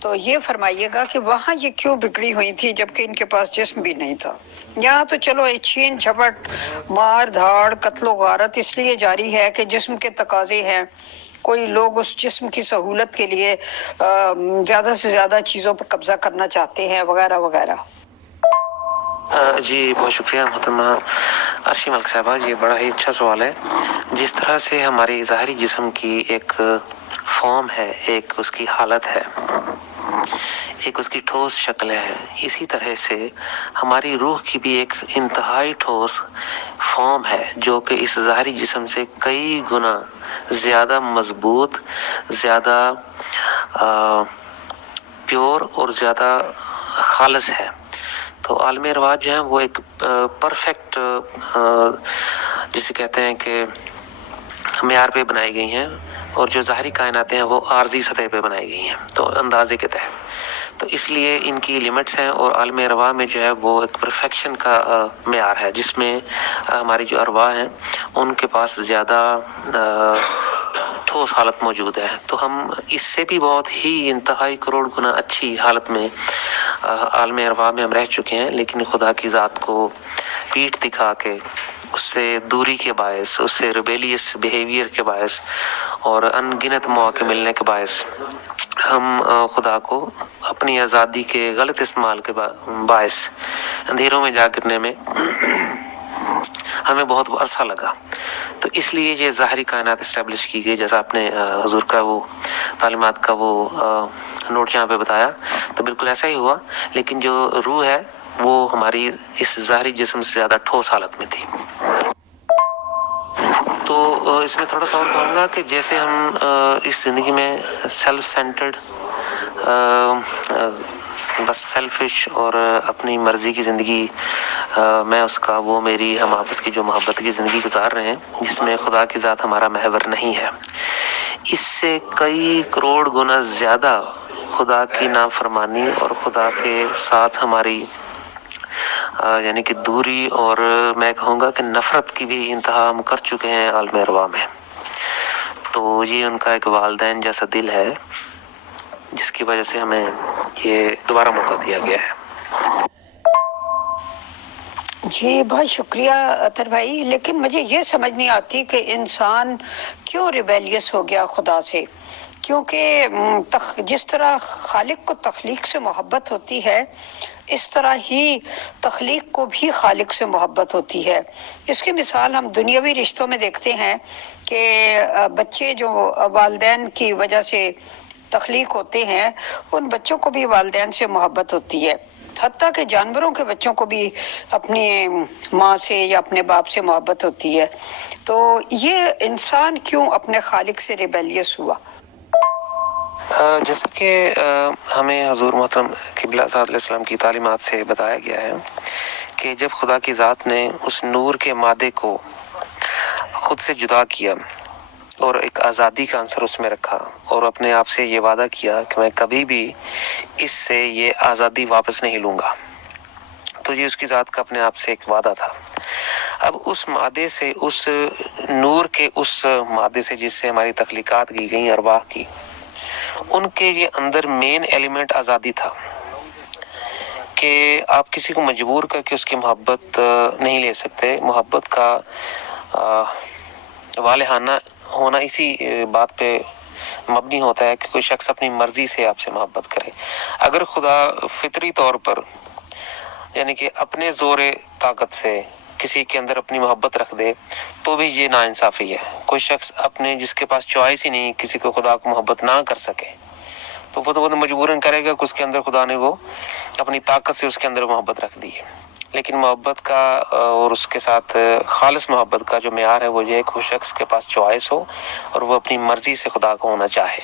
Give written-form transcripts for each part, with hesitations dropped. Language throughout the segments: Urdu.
تو یہ فرمائیے گا کہ وہاں یہ کیوں بگڑی ہوئی تھی جبکہ ان کے پاس جسم بھی نہیں تھا؟ یہاں تو چلو چھین جھپٹ مار دھاڑ قتل و غارت اس لیے جاری ہے کہ جسم کے تقاضے ہیں، کوئی لوگ اس جسم کی سہولت کے لیے زیادہ سے زیادہ چیزوں پر قبضہ کرنا چاہتے ہیں وغیرہ وغیرہ۔ جی بہت شکریہ محترمہ عرشی ملک صاحبہ، یہ بڑا ہی اچھا سوال ہے۔ جس طرح سے ہماری ظاہری جسم کی ایک فارم ہے، ایک اس کی حالت ہے، ایک اس کی ٹھوس شکل ہے، اسی طرح سے ہماری روح کی بھی ایک انتہائی ٹھوس فارم ہے جو کہ اس ظاہری جسم سے کئی گنا زیادہ مضبوط، زیادہ پیور اور زیادہ خالص ہے۔ تو عالم ارواح جو ہیں وہ ایک پرفیکٹ جسے کہتے ہیں کہ معیار پہ بنائی گئی ہیں، اور جو ظاہری کائنات ہیں وہ عارضی سطح پہ بنائی گئی ہیں، تو اندازے کے تحت۔ تو اس لیے ان کی لیمٹس ہیں، اور عالم ارواح میں جو ہے وہ ایک پرفیکشن کا معیار ہے، جس میں ہماری جو ارواح ہیں ان کے پاس زیادہ ٹھوس حالت موجود ہے۔ تو ہم اس سے بھی بہت ہی انتہائی کروڑ گنا اچھی حالت میں عالم ارواح میں ہم رہ چکے ہیں، لیکن خدا کی ذات کو پیٹھ دکھا کے، اس سے دوری کے باعث، اس سے ریبیلیس بیہیویئر کے باعث اور ان گنت مواقع ملنے کے باعث ہم خدا کو اپنی آزادی کے غلط استعمال کے باعث اندھیروں میں جا گرنے میں ہمیں بہت عرصہ لگا۔ تو اس لیے یہ ظاہری کائنات اسٹیبلش کی گئی، جیسا آپ نے حضور کا وہ تعلیمات کا وہ نوٹ یہاں پہ بتایا، تو بالکل ایسا ہی ہوا، لیکن جو روح ہے وہ ہماری اس ظاہری جسم سے زیادہ ٹھوس حالت میں تھی۔ تو اس میں تھوڑا سا اور کہوں گا کہ جیسے ہم اس زندگی میں سیلف سینٹرڈ، بس سیلفش اور اپنی مرضی کی زندگی، میں اس کا، وہ میری، ہم آپس کی جو محبت کی زندگی گزار رہے ہیں جس میں خدا کی ذات ہمارا محور نہیں ہے، اس سے کئی کروڑ گنا زیادہ خدا کی نافرمانی اور خدا کے ساتھ ہماری یعنی کہ دوری، اور میں کہوں گا کہ نفرت کی بھی انتہا ہم کر چکے ہیں عالم ارواح میں۔ تو یہ ان کا ایک والدین جیسا دل ہے جس کی وجہ سے ہمیں یہ دوبارہ موقع دیا گیا ہے۔ جی بہت شکریہ اطہر بھائی، لیکن مجھے یہ سمجھ نہیں آتی کہ انسان کیوں ریبیلیس ہو گیا خدا سے، کیونکہ جس طرح خالق کو تخلیق سے محبت ہوتی ہے اس طرح ہی تخلیق کو بھی خالق سے محبت ہوتی ہے۔ اس کی مثال ہم دنیاوی رشتوں میں دیکھتے ہیں کہ بچے جو والدین کی وجہ سے تخلیق ہوتے ہیں، ان بچوں کو بھی والدین سے محبت ہوتی ہے، حتیٰ کہ جانوروں کے بچوں کو بھی اپنی ماں سے یا اپنے باپ سے محبت ہوتی ہے۔ تو یہ انسان کیوں اپنے خالق سے ریبیلیس ہوا؟ جیسا کہ ہمیں حضور محترم قبلہ صلی اللہ علیہ وسلم کی تعلیمات سے بتایا گیا ہے کہ جب خدا کی ذات نے اس نور کے مادے کو خود سے جدا کیا اور ایک آزادی کا عنصر اس میں رکھا، اور اپنے آپ سے یہ وعدہ کیا کہ میں کبھی بھی اس سے یہ آزادی واپس نہیں لوں گا، تو یہ اس کی ذات کا اپنے آپ سے ایک وعدہ تھا۔ اب اس مادے سے، اس نور کے اس مادے سے جس سے ہماری تخلیقات کی گئی ارواح کی، ان کے یہ اندر مین ایلیمنٹ آزادی تھا کہ آپ کسی کو مجبور کر کے اس کی محبت نہیں لے سکتے۔ محبت کا والہانہ ہونا اسی بات پہ مبنی ہوتا ہے کہ کوئی شخص اپنی مرضی سے آپ سے محبت کرے۔ اگر خدا فطری طور پر یعنی کہ اپنے زور طاقت سے کسی کے اندر اپنی محبت رکھ دے تو بھی یہ ناانصافی ہے۔ کوئی شخص اپنے جس کے پاس چوائس ہی نہیں کسی کو خدا کو محبت نہ کر سکے تو وہ مجبوراً کرے گا کہ اس کے اندر خدا نے وہ اپنی طاقت سے اس کے اندر محبت رکھ دی ہے۔ لیکن محبت کا اور اس کے ساتھ خالص محبت کا جو معیار ہے وہ یہ ہے کہ اس شخص کے پاس چوائس ہو اور وہ اپنی مرضی سے خدا کو ہونا چاہے۔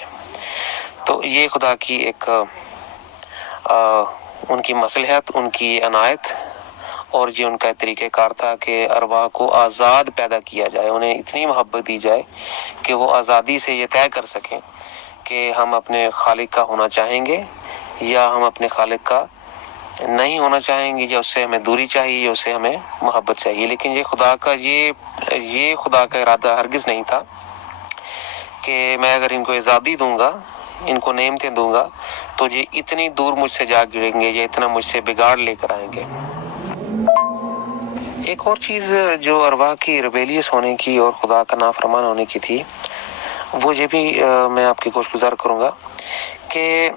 تو یہ خدا کی ایک ان کی مصلحت، ان کی عنایت، اور یہ ان کا طریقہ کار تھا کہ ارواح کو آزاد پیدا کیا جائے، انہیں اتنی محبت دی جائے کہ وہ آزادی سے یہ طے کر سکیں کہ ہم اپنے خالق کا ہونا چاہیں گے یا ہم اپنے خالق کا نہیں ہونا چاہیں گے، یا اس سے ہمیں دوری چاہیے یا اس سے ہمیں محبت چاہیے۔ لیکن یہ خدا کا ارادہ ہرگز نہیں تھا کہ میں اگر ان کو آزادی دوں گا ان کو نعمتیں دوں گا تو یہ اتنی دور مجھ سے جا گریں گے، یہ اتنا مجھ سے بگاڑ لے کر آئیں گے۔ ایک اور چیز جو ارواح کی ریبیلیس ہونے کی اور خدا کا نافرمان ہونے کی تھی، وہ یہ بھی میں آپ کی گوش گزار کروں گا کہ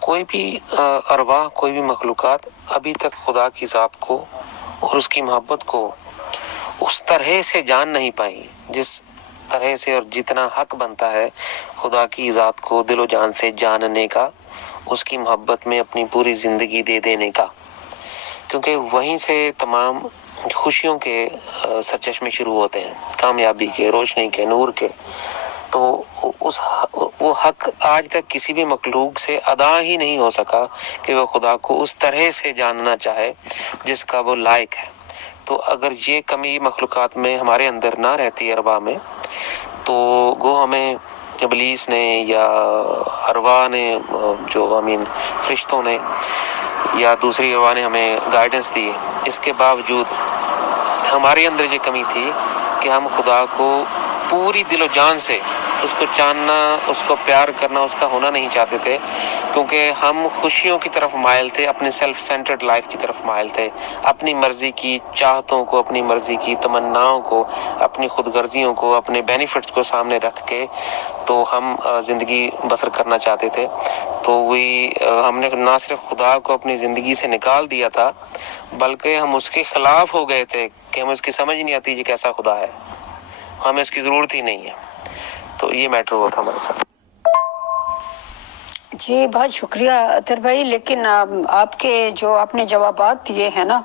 کوئی بھی ارواح، کوئی بھی مخلوقات ابھی تک خدا کی ذات کو اور اس کی محبت کو اس طرح سے جان نہیں پائی جس طرح سے اور جتنا حق بنتا ہے خدا کی ذات کو دل و جان سے جاننے کا، اس کی محبت میں اپنی پوری زندگی دے دینے کا، کیونکہ وہیں سے تمام خوشیوں کے سرچشمے شروع ہوتے ہیں، کامیابی کے، روشنی کے، نور کے۔ تو وہ حق آج تک کسی بھی مخلوق سے ادا ہی نہیں ہو سکا کہ وہ خدا کو اس طرح سے جاننا چاہے جس کا وہ لائق ہے۔ تو اگر یہ کمی مخلوقات میں ہمارے اندر نہ رہتی ارواح میں، تو گو ہمیں ابلیس نے یا ارواح نے، جو فرشتوں نے یا دوسری ارواح نے ہمیں گائیڈنس دی، اس کے باوجود ہمارے اندر یہ کمی تھی کہ ہم خدا کو پوری دل و جان سے اس کو جاننا، اس کو پیار کرنا، اس کا ہونا نہیں چاہتے تھے، کیونکہ ہم خوشیوں کی طرف مائل تھے، اپنے سیلف سینٹرڈ لائف کی طرف مائل تھے، اپنی مرضی کی چاہتوں کو، اپنی مرضی کی تمناؤں کو، اپنی خود غرضیوں کو، اپنے بینیفٹس کو سامنے رکھ کے تو ہم زندگی بسر کرنا چاہتے تھے۔ تو ہم نے نہ صرف خدا کو اپنی زندگی سے نکال دیا تھا، بلکہ ہم اس کے خلاف ہو گئے تھے کہ ہمیں اس کی سمجھ نہیں آتی یہ کیسا خدا ہے، ہمیں اس کی ضرورت ہی نہیں ہے۔ تو یہ میٹر ہوا تھا ہمارے ساتھ۔ جی بہت شکریہ اطہر بھائی، لیکن آپ کے جو آپ نے جوابات دیے ہیں نا،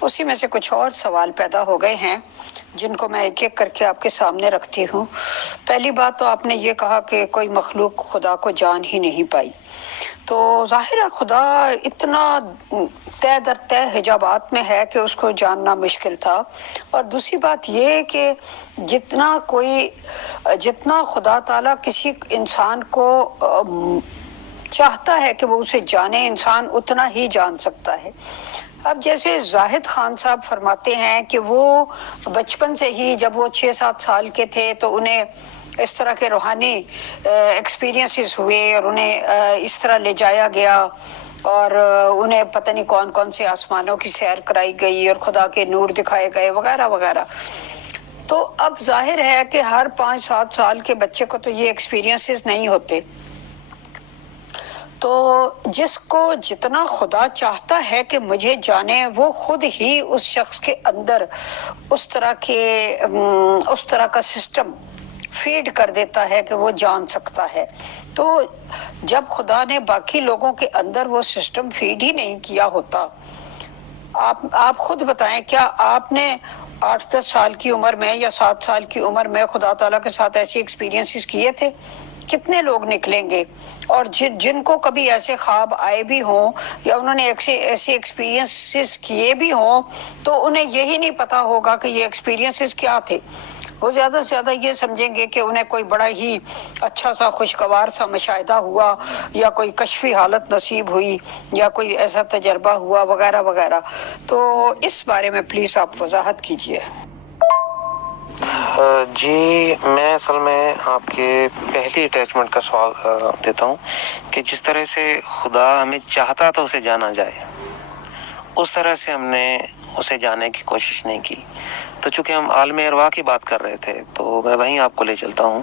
اسی میں سے کچھ اور سوال پیدا ہو گئے ہیں جن کو میں ایک ایک کر کے آپ کے سامنے رکھتی ہوں۔ پہلی بات تو آپ نے یہ کہا کہ کوئی مخلوق خدا کو جان ہی نہیں پائی، تو ظاہر ہے خدا اتنا طے در طے حجابات میں ہے کہ اس کو جاننا مشکل تھا۔ اور دوسری بات یہ کہ جتنا خدا تعالیٰ کسی انسان کو چاہتا ہے کہ وہ اسے جانے، انسان اتنا ہی جان سکتا ہے۔ اب جیسے زاہد خان صاحب فرماتے ہیں کہ وہ بچپن سے ہی جب وہ 6-7 سال کے تھے تو انہیں اس طرح کے روحانی ایکسپیرینسز ہوئے اور انہیں اس طرح لے جایا گیا اور انہیں پتہ نہیں کون کون سے آسمانوں کی سیر کرائی گئی اور خدا کے نور دکھائے گئے وغیرہ وغیرہ۔ تو اب ظاہر ہے کہ ہر 5-7 سال کے بچے کو تو یہ ایکسپیرینسز نہیں ہوتے، تو جس کو جتنا خدا چاہتا ہے کہ مجھے جانے، وہ خود ہی اس شخص کے اندر اس طرح کا سسٹم فیڈ کر دیتا ہے کہ وہ جان سکتا ہے۔ تو جب خدا نے باقی لوگوں کے اندر وہ سسٹم فیڈ ہی نہیں کیا ہوتا، آپ خود بتائیں، کیا آپ نے 8-10 سال کی عمر میں یا 7 سال کی عمر میں خدا تعالیٰ کے ساتھ ایسی ایکسپیرینسز کیے تھے؟ کتنے لوگ نکلیں گے؟ اور جن کو کبھی ایسے خواب آئے بھی ہوں یا انہوں نے ایسے ایکسپیرینسز کیے بھی ہوں تو انہیں یہی نہیں پتا ہوگا کہ یہ ایکسپیرینسز کیا تھے۔ وہ زیادہ سے زیادہ یہ سمجھیں گے کہ انہیں کوئی بڑا ہی اچھا سا خوشگوار سا مشاہدہ ہوا یا کوئی کشفی حالت نصیب ہوئی یا کوئی ایسا تجربہ ہوا وغیرہ وغیرہ۔ تو اس بارے میں پلیز آپ وضاحت کیجیے۔ جی، میں اصل میں آپ کے پہلی اٹیچمنٹ کا سوال دیتا ہوں کہ جس طرح سے خدا ہمیں چاہتا تھا اسے جانا جائے، اس طرح سے ہم نے اسے جانے کی کوشش نہیں کی۔ تو چونکہ ہم عالم ارواح کی بات کر رہے تھے تو میں وہیں آپ کو لے چلتا ہوں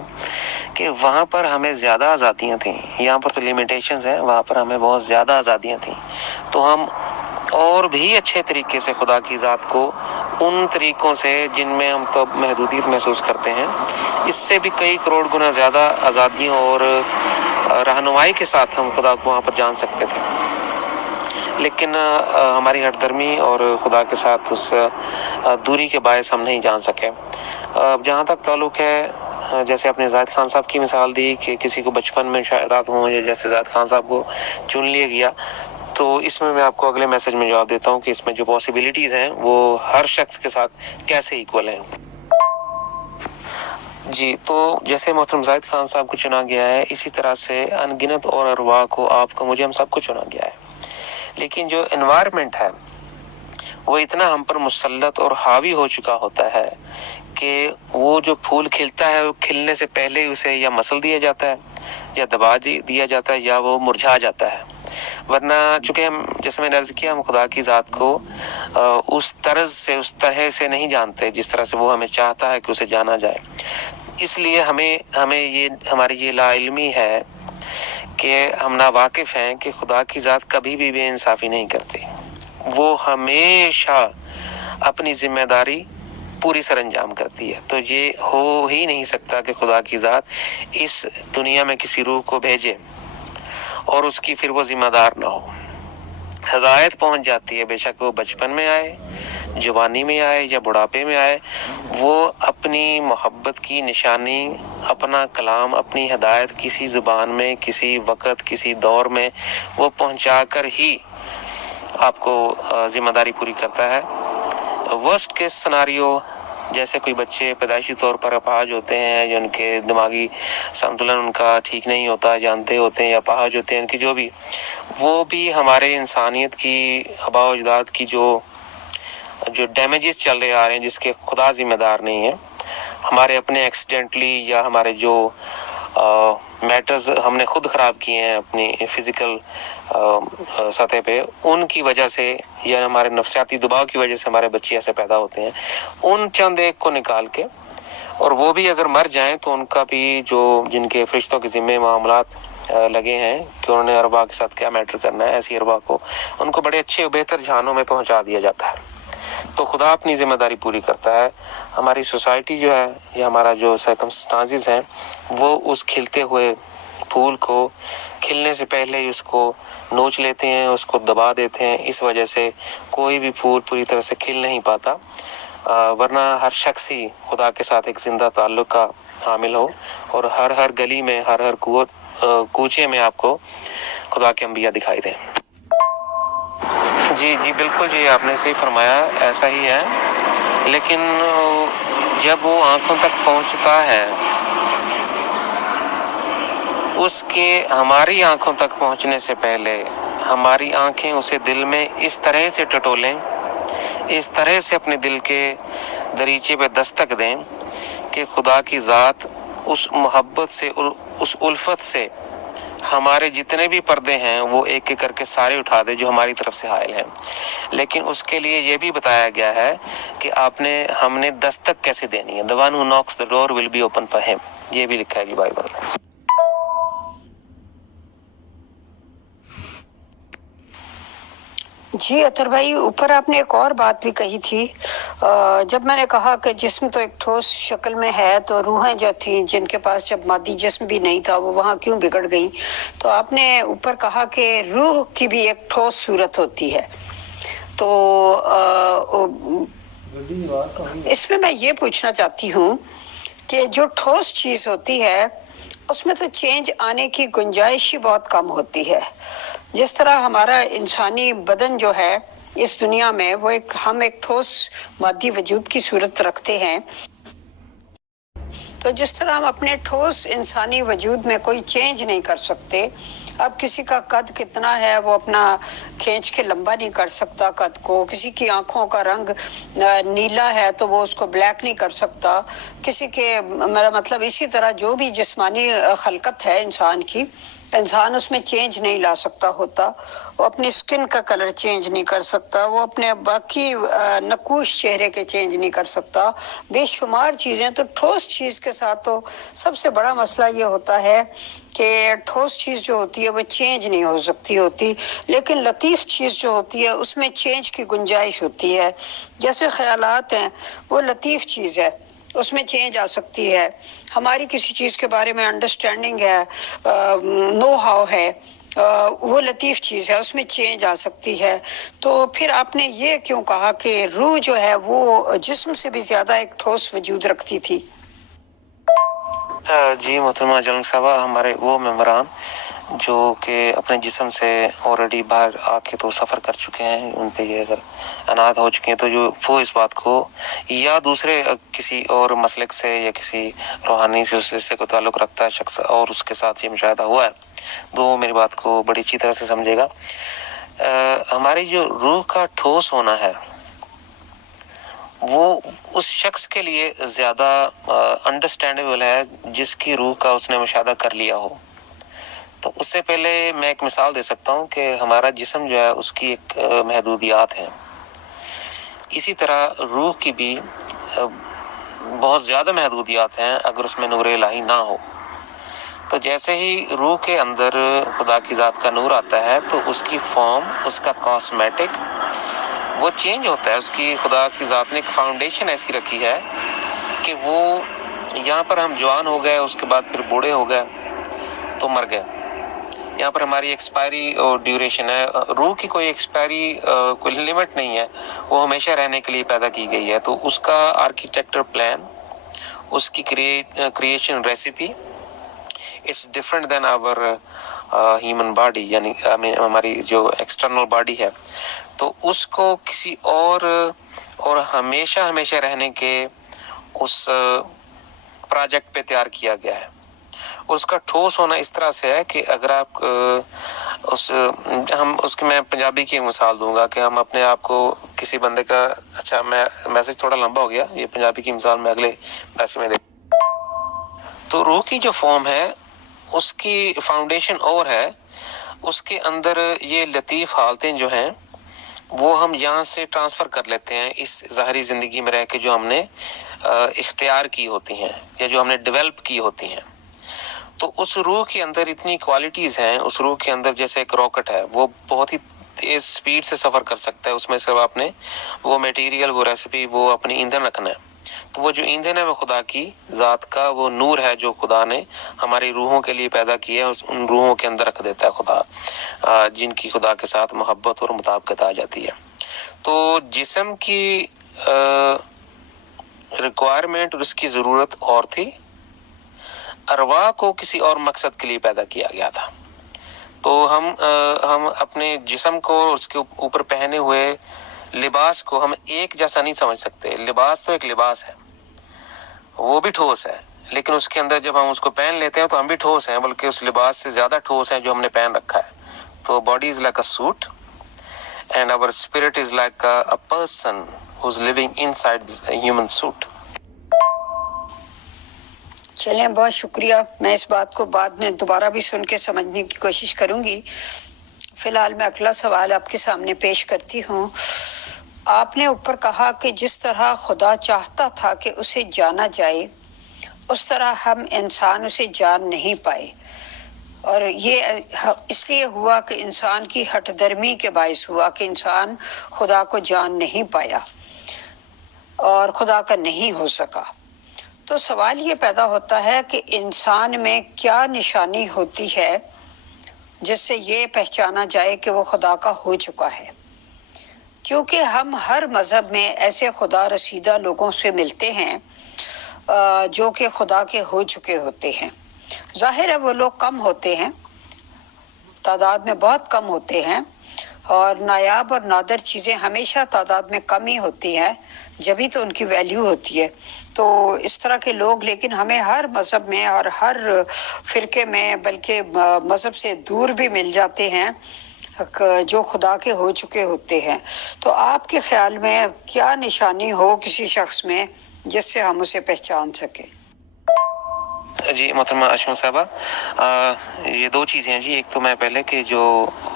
کہ وہاں پر ہمیں زیادہ آزادیاں تھیں، یہاں پر تو لیمیٹیشنز ہیں، وہاں پر ہمیں بہت زیادہ آزادیاں تھیں۔ تو ہم اور بھی اچھے طریقے سے خدا کی ذات کو ان طریقوں سے جن میں ہم تو محدودیت محسوس کرتے ہیں، اس سے بھی کئی کروڑ گنا زیادہ آزادیوں اور رہنمائی کے ساتھ ہم خدا کو وہاں پر جان سکتے تھے، لیکن ہماری ہٹ درمی اور خدا کے ساتھ اس دوری کے باعث ہم نہیں جان سکے۔ جہاں تک تعلق ہے، جیسے آپ نے زاہد خان صاحب کی مثال دی کہ کسی کو بچپن میں شاہدات ہوں یا جیسے زاہد خان صاحب کو چن لیا گیا، تو اس میں آپ کو اگلے میسج میں جواب دیتا ہوں کہ اس میں جو پاسبلٹیز ہیں وہ ہر شخص کے ساتھ کیسے ایکول ہیں۔ جی، تو جیسے محترم زاہد خان صاحب کو چنا گیا ہے، اسی طرح سے ان گنت اور ارواح کو، آپ کو، مجھے، ہم سب کو چنا گیا ہے، لیکن جو انوائرمنٹ ہے وہ اتنا ہم پر مسلط اور حاوی ہو چکا ہوتا ہے کہ وہ جو پھول کھلتا ہے وہ کھلنے سے پہلے ہی اسے یا مسل دیا جاتا ہے یا دبا دیا جاتا ہے یا وہ مرجھا جاتا ہے. ورنہ چونکہ ہم جیسے میں نے عرض کیا ہم خدا کی ذات کو اس طرح سے نہیں جانتے جس طرح سے وہ ہمیں چاہتا ہے کہ اسے جانا جائے. اس لیے ہمیں یہ ہماری یہ لا علمی ہے کہ ہم ناواقف ہیں کہ خدا کی ذات کبھی بھی بے انصافی نہیں کرتی. وہ ہمیشہ اپنی ذمہ داری پوری سر انجام کرتی ہے. تو یہ ہو ہی نہیں سکتا کہ خدا کی ذات اس دنیا میں کسی روح کو بھیجے اور اس کی پھر وہ ذمہ دار نہ ہو. ہدایت پہنچ جاتی ہے، بے شک وہ بچپن میں آئے، جوانی میں آئے یا بڑھاپے میں آئے، وہ اپنی محبت کی نشانی، اپنا کلام، اپنی ہدایت کسی زبان میں، کسی وقت، کسی دور میں وہ پہنچا کر ہی آپ کو ذمہ داری پوری کرتا ہے. ورسٹ کیس سناریو جیسے کوئی بچے پیدائشی طور پر اپاہج ہوتے ہیں یا ان کے دماغی سنتولن ان کا ٹھیک نہیں ہوتا، جانتے ہوتے ہیں یا اپاہج ہوتے ہیں ان کی جو بھی، وہ بھی ہمارے انسانیت کی آباء و اجداد کی جو ڈیمیجز چل رہے آ رہے ہیں جس کے خدا ذمہ دار نہیں ہے، ہمارے اپنے ایکسیڈنٹلی یا ہمارے جو میٹرز ہم نے خود خراب کیے ہیں اپنی فزیکل سطح پہ، ان کی وجہ سے یا ہمارے نفسیاتی دباؤ کی وجہ سے ہمارے بچے ایسے پیدا ہوتے ہیں. ان چند ایک کو نکال کے، اور وہ بھی اگر مر جائیں تو ان کا بھی جو جن کے فرشتوں کے ذمے معاملات لگے ہیں کہ انہوں نے اربا کے ساتھ کیا میٹر کرنا ہے، ایسی اربا کو ان کو بڑے اچھے بہتر جہانوں میں پہنچا دیا جاتا ہے. تو خدا اپنی ذمہ داری پوری کرتا ہے. ہماری سوسائٹی جو ہے یا ہمارا جو سرکمسٹانسز ہیں وہ اس کھلتے ہوئے پھول کو کھلنے سے پہلے ہی اس کو نوچ لیتے ہیں، اس کو دبا دیتے ہیں. اس وجہ سے کوئی بھی پھول پوری طرح سے کھل نہیں پاتا. ورنہ ہر شخص ہی خدا کے ساتھ ایک زندہ تعلق کا حامل ہو، اور ہر گلی میں ہر کوچے میں آپ کو خدا کے انبیاء دکھائی دیں. جی بالکل، جی آپ نے صحیح فرمایا، ایسا ہی ہے. لیکن جب وہ آنکھوں تک پہنچتا ہے، اس کے ہماری آنکھوں تک پہنچنے سے پہلے ہماری آنکھیں اسے دل میں اس طرح سے ٹٹولیں، اس طرح سے اپنے دل کے دریچے پہ دستک دیں کہ خدا کی ذات اس محبت سے، اس الفت سے ہمارے جتنے بھی پردے ہیں وہ ایک ایک کر کے سارے اٹھا دے جو ہماری طرف سے حائل ہیں. لیکن اس کے لیے یہ بھی بتایا گیا ہے کہ ہم نے دستک کیسے دینی ہے. The one who knocks the door will be open for him. یہ بھی لکھا ہے جی بائبل میں. جی اطہر بھائی، اوپر آپ نے ایک اور بات بھی کہی تھی. جب میں نے کہا کہ جسم تو ایک ٹھوس شکل میں ہے، تو روحیں جو تھیں جن کے پاس جب مادی جسم بھی نہیں تھا وہ وہاں کیوں بگڑ گئی؟ تو آپ نے اوپر کہا کہ روح کی بھی ایک ٹھوس صورت ہوتی ہے. تو اس میں یہ پوچھنا چاہتی ہوں کہ جو ٹھوس چیز ہوتی ہے اس میں تو چینج آنے کی گنجائش ہی بہت کم ہوتی ہے. جس طرح ہمارا انسانی بدن جو ہے اس دنیا میں وہ ہم ایک ٹھوس مادی وجود کی صورت رکھتے ہیں، تو جس طرح ہم اپنے ٹھوس انسانی وجود میں کوئی چینج نہیں کر سکتے. اب کسی کا قد کتنا ہے وہ اپنا کھینچ کے لمبا نہیں کر سکتا قد کو، کسی کی آنکھوں کا رنگ نیلا ہے تو وہ اس کو بلیک نہیں کر سکتا، کسی کے میرا مطلب اسی طرح جو بھی جسمانی خلقت ہے انسان کی، انسان اس میں چینج نہیں لا سکتا ہوتا. وہ اپنی سکن کا کلر چینج نہیں کر سکتا، وہ اپنے باقی نقوش چہرے کے چینج نہیں کر سکتا، بے شمار چیزیں. تو ٹھوس چیز کے ساتھ تو سب سے بڑا مسئلہ یہ ہوتا ہے کہ ٹھوس چیز جو ہوتی ہے وہ چینج نہیں ہو سکتی ہوتی، لیکن لطیف چیز جو ہوتی ہے اس میں چینج کی گنجائش ہوتی ہے. جیسے خیالات ہیں وہ لطیف چیز ہے، اس میں چینج آ سکتی ہے. ہماری کسی چیز کے بارے میں انڈرسٹینڈنگ ہے، نو ہاؤ ہے، وہ لطیف چیز ہے، اس میں چینج آ سکتی ہے. تو پھر آپ نے یہ کیوں کہا کہ روح جو ہے وہ جسم سے بھی زیادہ ایک ٹھوس وجود رکھتی تھی؟ جی محترمہ جلنگ صاحبہ، ہمارے وہ ممبران جو کہ اپنے جسم سے آلریڈی باہر آ کے تو سفر کر چکے ہیں، ان پہ یہ اگر عنایت ہو چکے ہیں تو جو وہ اس بات کو یا دوسرے کسی اور مسلک سے یا کسی روحانی سلسلے کو تعلق رکھتا ہے شخص اور اس کے ساتھ یہ مشاہدہ ہوا ہے تو وہ میری بات کو بڑی اچھی طرح سے سمجھے گا. ہماری جو روح کا ٹھوس ہونا ہے وہ اس شخص کے لیے زیادہ انڈرسٹینڈیبل ہے جس کی روح کا اس نے مشاہدہ کر لیا ہو. تو اس سے پہلے میں ایک مثال دے سکتا ہوں کہ ہمارا جسم جو ہے اس کی ایک محدودیات ہیں، اسی طرح روح کی بھی بہت زیادہ محدودیات ہیں اگر اس میں نور الہی نہ ہو۔ تو جیسے ہی روح کے اندر خدا کی ذات کا نور آتا ہے تو اس کی فارم، اس کا کاسمیٹک وہ چینج ہوتا ہے۔ اس کی خدا کی ذات نے ایک فاؤنڈیشن ایسی رکھی ہے کہ وہ یہاں پر ہم جوان ہو گئے، اس کے بعد پھر بوڑھے ہو گئے تو مر گئے۔ یہاں پر ہماری ایکسپائری ڈیوریشن ہے، روح کی کوئی ایکسپائری کوئی لمٹ نہیں ہے، وہ ہمیشہ رہنے کے لیے پیدا کی گئی ہے۔ تو اس کا آرکیٹیکچر پلان، اس کی creation recipe it's different than our human body, یعنی ہماری جو ایکسٹرنل باڈی ہے، تو اس کو کسی اور ہمیشہ رہنے کے اس پروجیکٹ پہ تیار کیا گیا ہے۔ اس کا ٹھوس ہونا اس طرح سے ہے کہ اگر آپ اس کی میں پنجابی کی مثال دوں گا کہ ہم اپنے آپ کو کسی بندے کا، اچھا میں میسج تھوڑا لمبا ہو گیا، یہ پنجابی کی مثال میں اگلے میسج میں تو روح کی جو فارم ہے اس کی فاؤنڈیشن اور ہے، اس کے اندر یہ لطیف حالتیں جو ہیں وہ ہم یہاں سے ٹرانسفر کر لیتے ہیں اس ظاہری زندگی میں رہ کے، جو ہم نے اختیار کی ہوتی ہیں یا جو ہم نے ڈیولپ کی ہوتی ہیں۔ تو اس روح کے اندر اتنی کوالٹیز ہیں، اس روح کے اندر جیسے ایک راکٹ ہے، وہ بہت ہی تیز سپیڈ سے سفر کر سکتا ہے، اس میں صرف آپ نے وہ میٹیریل، وہ ریسیپی، وہ اپنی ایندھن رکھنا ہے۔ تو وہ جو ایندھن ہے وہ خدا کی ذات کا وہ نور ہے جو خدا نے ہماری روحوں کے لیے پیدا کیا ہے، ان روحوں کے اندر رکھ دیتا ہے خدا، جن کی خدا کے ساتھ محبت اور مطابقت آ جاتی ہے۔ تو جسم کی ریکوائرمنٹ اور اس کی ضرورت اور تھی، ارواح کو کسی اور مقصد کے لیے پیدا کیا گیا تھا۔ تو ہم اپنے جسم کو اور اس کے اوپر پہنے ہوئے لباس کو ہم ایک جیسا نہیں سمجھ سکتے۔ لباس تو ایک لباس ہے، وہ بھی ٹھوس ہے، لیکن اس کے اندر جب ہم اس کو پہن لیتے ہیں تو ہم بھی ٹھوس ہیں، بلکہ اس لباس سے زیادہ ٹھوس ہیں جو ہم نے پہن رکھا ہے۔ تو body is like a suit and our spirit is like a person who is living inside human suit. چلیں، بہت شکریہ۔ میں اس بات کو بعد میں دوبارہ بھی سن کے سمجھنے کی کوشش کروں گی۔ فی الحال میں اگلا سوال آپ کے سامنے پیش کرتی ہوں۔ آپ نے اوپر کہا کہ جس طرح خدا چاہتا تھا کہ اسے جانا جائے، اس طرح ہم انسان اسے جان نہیں پائے، اور یہ اس لیے ہوا کہ انسان کی ہٹ درمی کے باعث ہوا کہ انسان خدا کو جان نہیں پایا اور خدا کا نہیں ہو سکا۔ تو سوال یہ پیدا ہوتا ہے کہ انسان میں کیا نشانی ہوتی ہے جس سے یہ پہچانا جائے کہ وہ خدا کا ہو چکا ہے؟ کیونکہ ہم ہر مذہب میں ایسے خدا رسیدہ لوگوں سے ملتے ہیں جو کہ خدا کے ہو چکے ہوتے ہیں۔ ظاہر ہے وہ لوگ کم ہوتے ہیں، تعداد میں بہت کم ہوتے ہیں، اور نایاب اور نادر چیزیں ہمیشہ تعداد میں کم ہی ہوتی ہیں، جبھی تو ان کی ویلیو ہوتی ہے۔ تو اس طرح کے لوگ لیکن ہمیں ہر مذہب میں اور ہر فرقے میں، بلکہ مذہب سے دور بھی مل جاتے ہیں، جو خدا کے ہو چکے ہوتے ہیں۔ تو آپ کے خیال میں کیا نشانی ہو کسی شخص میں جس سے ہم اسے پہچان سکیں؟ جی محترمہ اشما صاحبہ، یہ دو چیزیں ہیں جی۔ ایک تو میں پہلے کہ جو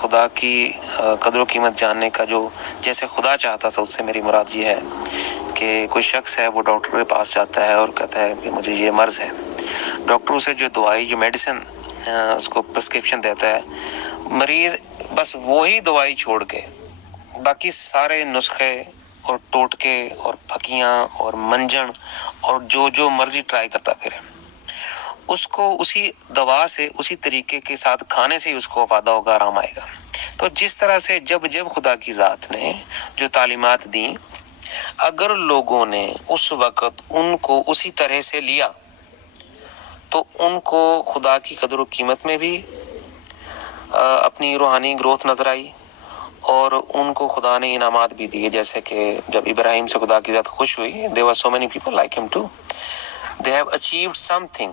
خدا کی قدر و قیمت جاننے کا جو جیسے خدا چاہتا تھا، اس سے میری مراد یہ ہے کہ کوئی شخص ہے وہ ڈاکٹر کے پاس جاتا ہے اور کہتا ہے کہ مجھے یہ مرض ہے، ڈاکٹر اسے جو دوائی، جو میڈیسن اس کو پرسکرپشن دیتا ہے، مریض بس وہی دوائی چھوڑ کے باقی سارے نسخے اور ٹوٹکے اور پھکیاں اور منجن اور جو مرضی ٹرائی کرتا پھر اس کو اسی دوا سے، اسی طریقے کے ساتھ کھانے سے ہی اس کو فائدہ ہوگا، آرام آئے گا۔ تو جس طرح سے جب خدا کی ذات نے جو تعلیمات دیں، اگر لوگوں نے اس وقت ان کو اسی طرح سے لیا تو ان کو خدا کی قدر و قیمت میں بھی اپنی روحانی گروتھ نظر آئی، اور ان کو خدا نے انعامات بھی دیے، جیسے کہ جب ابراہیم سے خدا کی ذات خوش ہوئی، there were so many people like him too, they have achieved something،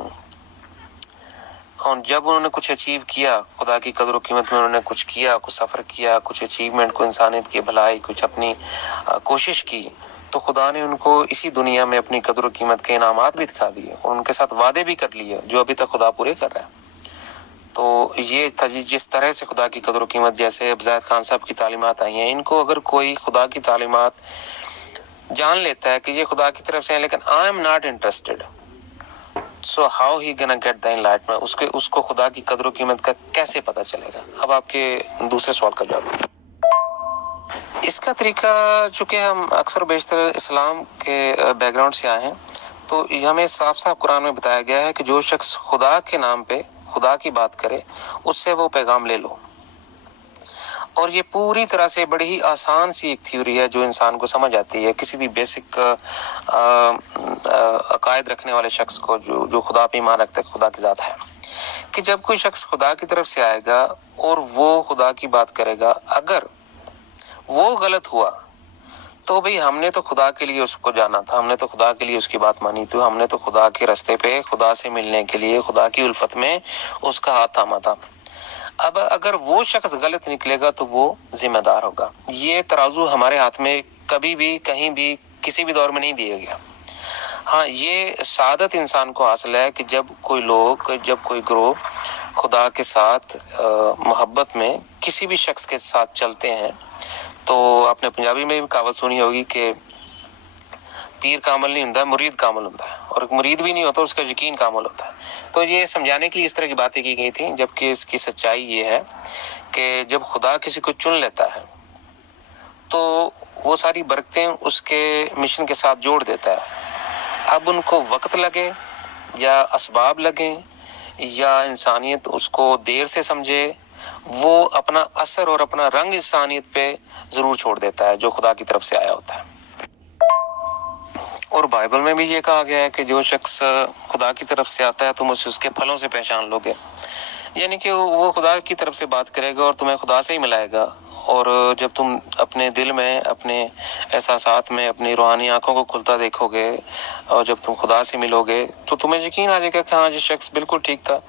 اور جب انہوں نے کچھ اچیو کیا، خدا کی قدر و قیمت میں انہوں نے کچھ کیا، کچھ سفر کیا، کچھ اچیومنٹ، کو انسانیت کی بھلائی، کچھ اپنی کوشش کی، تو خدا نے ان کو اسی دنیا میں اپنی قدر و قیمت کے انعامات بھی دکھا دیے اور ان کے ساتھ وعدے بھی کر لیے جو ابھی تک خدا پورے کر رہا ہے۔ تو یہ تھا جس طرح سے خدا کی قدر و قیمت، جیسے اب زاہد خان صاحب کی تعلیمات آئی ہیں، ان کو اگر کوئی خدا کی تعلیمات جان لیتا ہے کہ یہ خدا کی طرف سے ہیں لیکن I am not interested, so how he گنا گیٹ دا انلائٹمنٹ، اس کو خدا کی قدر و قیمت کا کیسے پتہ چلے گا؟ اب آپ کے دوسرے سوال کا جواب، اس کا طریقہ، چونکہ ہم اکثر و بیشتر اسلام کے بیک گراؤنڈ سے آئے ہیں، تو ہمیں صاف صاف قرآن میں بتایا گیا ہے کہ جو شخص خدا کے نام پہ خدا کی بات کرے اس سے وہ پیغام لے لو. اور یہ پوری طرح سے بڑی ہی آسان سی ایک تھیوری ہے جو انسان کو سمجھ آتی ہے، کسی بھی بیسک عقائد رکھنے والے شخص کو جو خدا پہ ایمان رکھتا ہے خدا کی ذات ہے، کہ جب کوئی شخص خدا کی طرف سے آئے گا اور وہ خدا کی بات کرے گا، اگر وہ غلط ہوا تو بھئی ہم نے تو خدا کے لیے اس کو جانا تھا، ہم نے تو خدا کے لیے اس کی بات مانی تھی، ہم نے تو خدا کے راستے پہ خدا سے ملنے کے لیے خدا کی الفت میں اس کا ہاتھ تھاما تھا. اب اگر وہ شخص غلط نکلے گا تو وہ ذمہ دار ہوگا. یہ ترازو ہمارے ہاتھ میں کبھی بھی کہیں بھی کسی بھی دور میں نہیں دیا گیا. ہاں، یہ سعادت انسان کو حاصل ہے کہ جب کوئی گروہ خدا کے ساتھ محبت میں کسی بھی شخص کے ساتھ چلتے ہیں، تو آپ نے پنجابی میں بھی کہاوت سنی ہوگی کہ پیر کامل نہیں ہوتا، مرید کامل ہوتا ہے، اور ایک مرید بھی نہیں ہوتا اس کا یقین کامل ہوتا ہے. تو یہ سمجھانے کے لیے اس طرح کی باتیں کی گئی تھیں، جبکہ اس کی سچائی یہ ہے کہ جب خدا کسی کو چن لیتا ہے تو وہ ساری برکتیں اس کے مشن کے ساتھ جوڑ دیتا ہے. اب ان کو وقت لگے یا اسباب لگیں یا انسانیت اس کو دیر سے سمجھے، وہ اپنا اثر اور اپنا رنگ انسانیت پہ ضرور چھوڑ دیتا ہے جو خدا کی طرف سے آیا ہوتا ہے. اور بائبل میں بھی یہ کہا گیا ہے کہ جو شخص خدا کی طرف سے آتا ہے تم اسے اس کے پھلوں سے پہچان لو گے، یعنی کہ وہ خدا کی طرف سے بات کرے گا اور تمہیں خدا سے ہی ملائے گا. اور جب تم اپنے دل میں، اپنے احساسات میں اپنی روحانی آنکھوں کو کھلتا دیکھو گے اور جب تم خدا سے ملو گے تو تمہیں یقین آ جائے گا کہ ہاں یہ شخص بالکل ٹھیک تھا،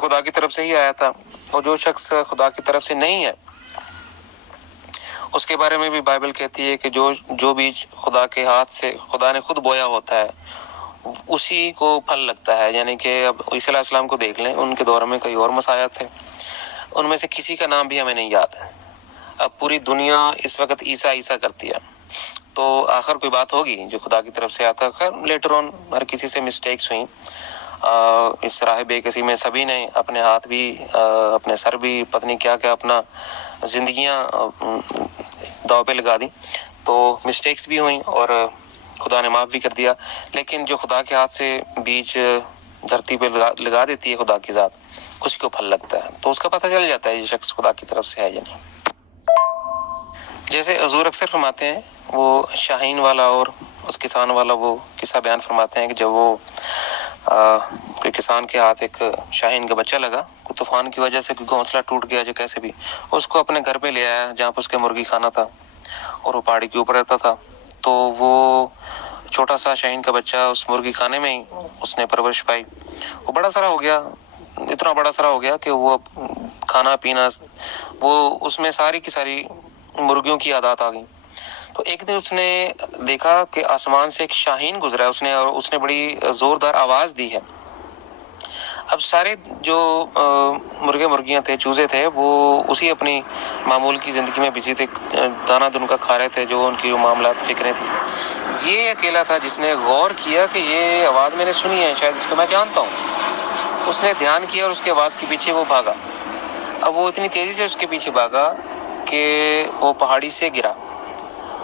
خدا کی طرف سے ہی آیا تھا. اور جو شخص خدا کی طرف سے نہیں ہے اس کے بارے میں بھی بائبل کہتی ہے کہ جو بیج خدا کے ہاتھ سے خدا نے خود بویا ہوتا ہے اسی کو پھل لگتا ہے. یعنی کہ اب عیسی علیہ السلام کو دیکھ لیں، ان کے دور میں کئی اور مسیح تھے، ان میں سے کسی کا نام بھی ہمیں نہیں یاد ہے. اب پوری دنیا اس وقت عیسیٰ کرتی ہے، تو آخر کوئی بات ہوگی جو خدا کی طرف سے آتا ہے. خیر لیٹر آن ہر کسی سے مسٹیکس ہوئیں. اس راہ بے کسی میں سبھی نے اپنے ہاتھ بھی، اپنے سر بھی، پتنی کیا اپنا زندگیاں داؤ پہ لگا دی، تو مسٹیکس بھی ہوئیں اور خدا نے معاف بھی کر دیا. لیکن جو خدا کے ہاتھ سے بیج دھرتی پہ لگا دیتی ہے خدا کی ذات، اسی کو پھل لگتا ہے، تو اس کا پتہ چل جاتا ہے یہ شخص خدا کی طرف سے ہے یا نہیں. جیسے حضور اکثر فرماتے ہیں، وہ شاہین والا اور اس کسان والا وہ قصہ بیان فرماتے ہیں کہ جب وہ کوئی کسان کے ہاتھ ایک شاہین کا بچہ لگا، کوئی طوفان کی وجہ سے کوئی گھونسلہ ٹوٹ گیا جو کیسے بھی، اس کو اپنے گھر پہ لے آیا جہاں پر اس کے مرغی خانہ تھا اور وہ پہاڑی کے اوپر رہتا تھا. تو وہ چھوٹا سا شاہین کا بچہ اس مرغی خانے میں ہی اس نے پرورش پائی. وہ بڑا سارا ہو گیا، اتنا بڑا سارا ہو گیا کہ وہ کھانا پینا، وہ اس میں ساری کی ساری مرغیوں کی عادات آ گئی. تو ایک دن اس نے دیکھا کہ آسمان سے ایک شاہین گزرا ہے، اس نے بڑی زوردار آواز دی ہے. اب سارے جو مرغیاں تھے، چوزے تھے، وہ اسی اپنی معمول کی زندگی میں بزی تھے، دانا دن کا کھا رہے تھے، جو ان کی معاملات فکریں تھیں. یہ اکیلا تھا جس نے غور کیا کہ یہ آواز میں نے سنی ہے، شاید اس کو میں جانتا ہوں. اس نے دھیان کیا اور اس کی آواز کے پیچھے وہ بھاگا. اب وہ اتنی تیزی سے اس کے پیچھے بھاگا کہ وہ پہاڑی سے گرا،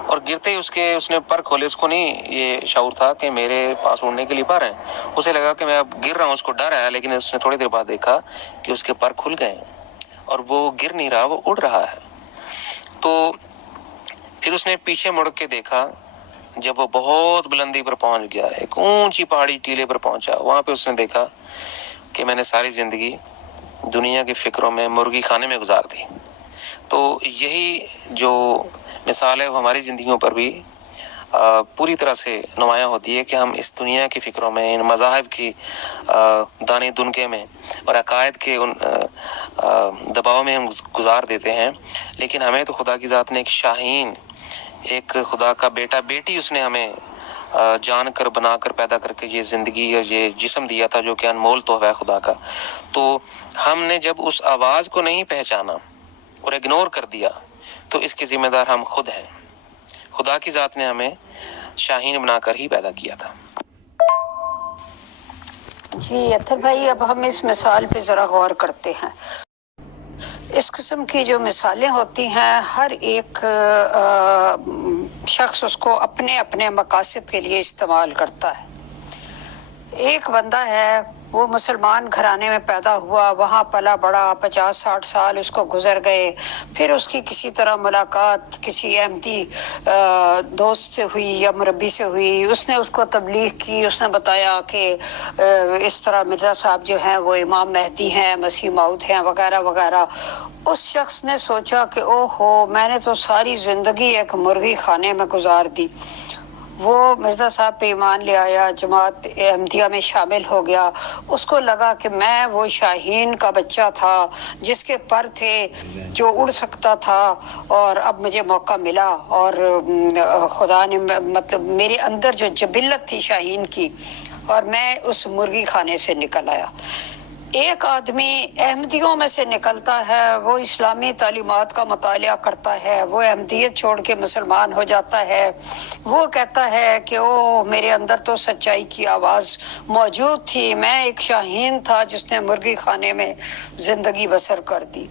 اور گرتے ہی اس نے پر کھولے. اس کو نہیں یہ شعور تھا کہ میرے پاس اڑنے کے لیے پر ہیں، اسے لگا کہ میں اب گر رہا ہوں، اس کو ڈر آیا. لیکن اس نے تھوڑی دیر بعد دیکھا کہ اس کے پر کھل گئے اور وہ گر نہیں رہا، وہ اڑ رہا ہے. تو پھر اس نے پیچھے مڑ کے دیکھا، جب وہ بہت بلندی پر پہنچ گیا، ایک اونچی پہاڑی ٹیلے پر پہنچا، وہاں پہ اس نے دیکھا کہ میں نے ساری زندگی دنیا کی فکروں میں مرغی خانے میں گزار دی. تو یہی جو مثال ہے وہ ہماری زندگیوں پر بھی پوری طرح سے نمایاں ہوتی ہے کہ ہم اس دنیا کی فکروں میں، ان مذاہب کی دانے دنکے میں اور عقائد کے ان دباؤ میں ہم گزار دیتے ہیں. لیکن ہمیں تو خدا کی ذات نے ایک شاہین، ایک خدا کا بیٹا بیٹی اس نے ہمیں جان کر بنا کر پیدا کر کے یہ زندگی اور یہ جسم دیا تھا جو کہ انمول تحفہ ہے خدا کا، تو ہم نے جب اس آواز کو نہیں پہچانا اور اگنور کر دیا تو اس کے ذمہ دار ہم خود ہیں۔ خدا کی ذات نے ہمیں شاہین بنا کر ہی پیدا کیا تھا۔ جی اطہر بھائی، اب ہم اس مثال پہ ذرا غور کرتے ہیں۔ اس قسم کی جو مثالیں ہوتی ہیں، ہر ایک شخص اس کو اپنے اپنے مقاصد کے لیے استعمال کرتا ہے۔ ایک بندہ ہے، وہ مسلمان گھرانے میں پیدا ہوا، وہاں پلا بڑا، 50-60 سال اس کو گزر گئے، پھر اس کی کسی طرح ملاقات کسی احمدی دوست سے ہوئی یا مربی سے ہوئی، اس نے اس کو تبلیغ کی، اس نے بتایا کہ اس طرح مرزا صاحب جو ہیں وہ امام مہدی ہیں، مسیح موعود ہیں، وغیرہ وغیرہ۔ اس شخص نے سوچا کہ او ہو، میں نے تو ساری زندگی ایک مرغی خانے میں گزار دی۔ وہ مرزا صاحب پہ ایمان لے آیا، جماعت احمدیہ میں شامل ہو گیا۔ اس کو لگا کہ میں وہ شاہین کا بچہ تھا جس کے پر تھے، جو اڑ سکتا تھا، اور اب مجھے موقع ملا، اور خدا نے مطلب میرے اندر جو جبلت تھی شاہین کی، اور میں اس مرغی خانے سے نکل آیا۔ ایک آدمی احمدیوں میں سے نکلتا ہے، وہ اسلامی تعلیمات کا مطالعہ کرتا ہے، وہ احمدیت چھوڑ کے مسلمان ہو جاتا ہے، وہ کہتا ہے کہ او میرے اندر تو سچائی کی آواز موجود تھی، میں ایک شاہین تھا جس نے مرغی خانے میں زندگی بسر کر دی۔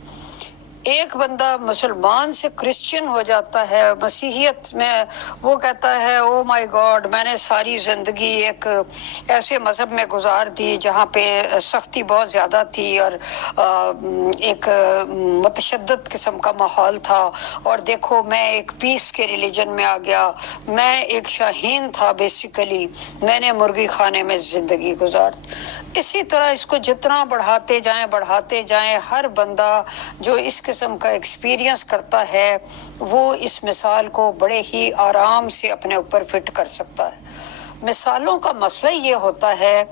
ایک بندہ مسلمان سے کرسچن ہو جاتا ہے، مسیحیت میں، وہ کہتا ہے او مائی گاڈ، میں نے ساری زندگی ایک ایسے مذہب میں گزار دی جہاں پہ سختی بہت زیادہ تھی اور ایک متشدد قسم کا ماحول تھا، اور دیکھو میں ایک پیس کے ریلیجن میں آ گیا، میں ایک شاہین تھا بیسیکلی، میں نے مرغی خانے میں زندگی گزار۔ اسی طرح اس کو جتنا بڑھاتے جائیں، ہر بندہ جو اس قسم کا ایکسپیرینس کرتا ہے وہ اس مثال کو بڑے ہی آرام سے اپنے اوپر فٹ کر سکتا ہے۔ مثالوں کا مسئلہ یہ ہوتا ہے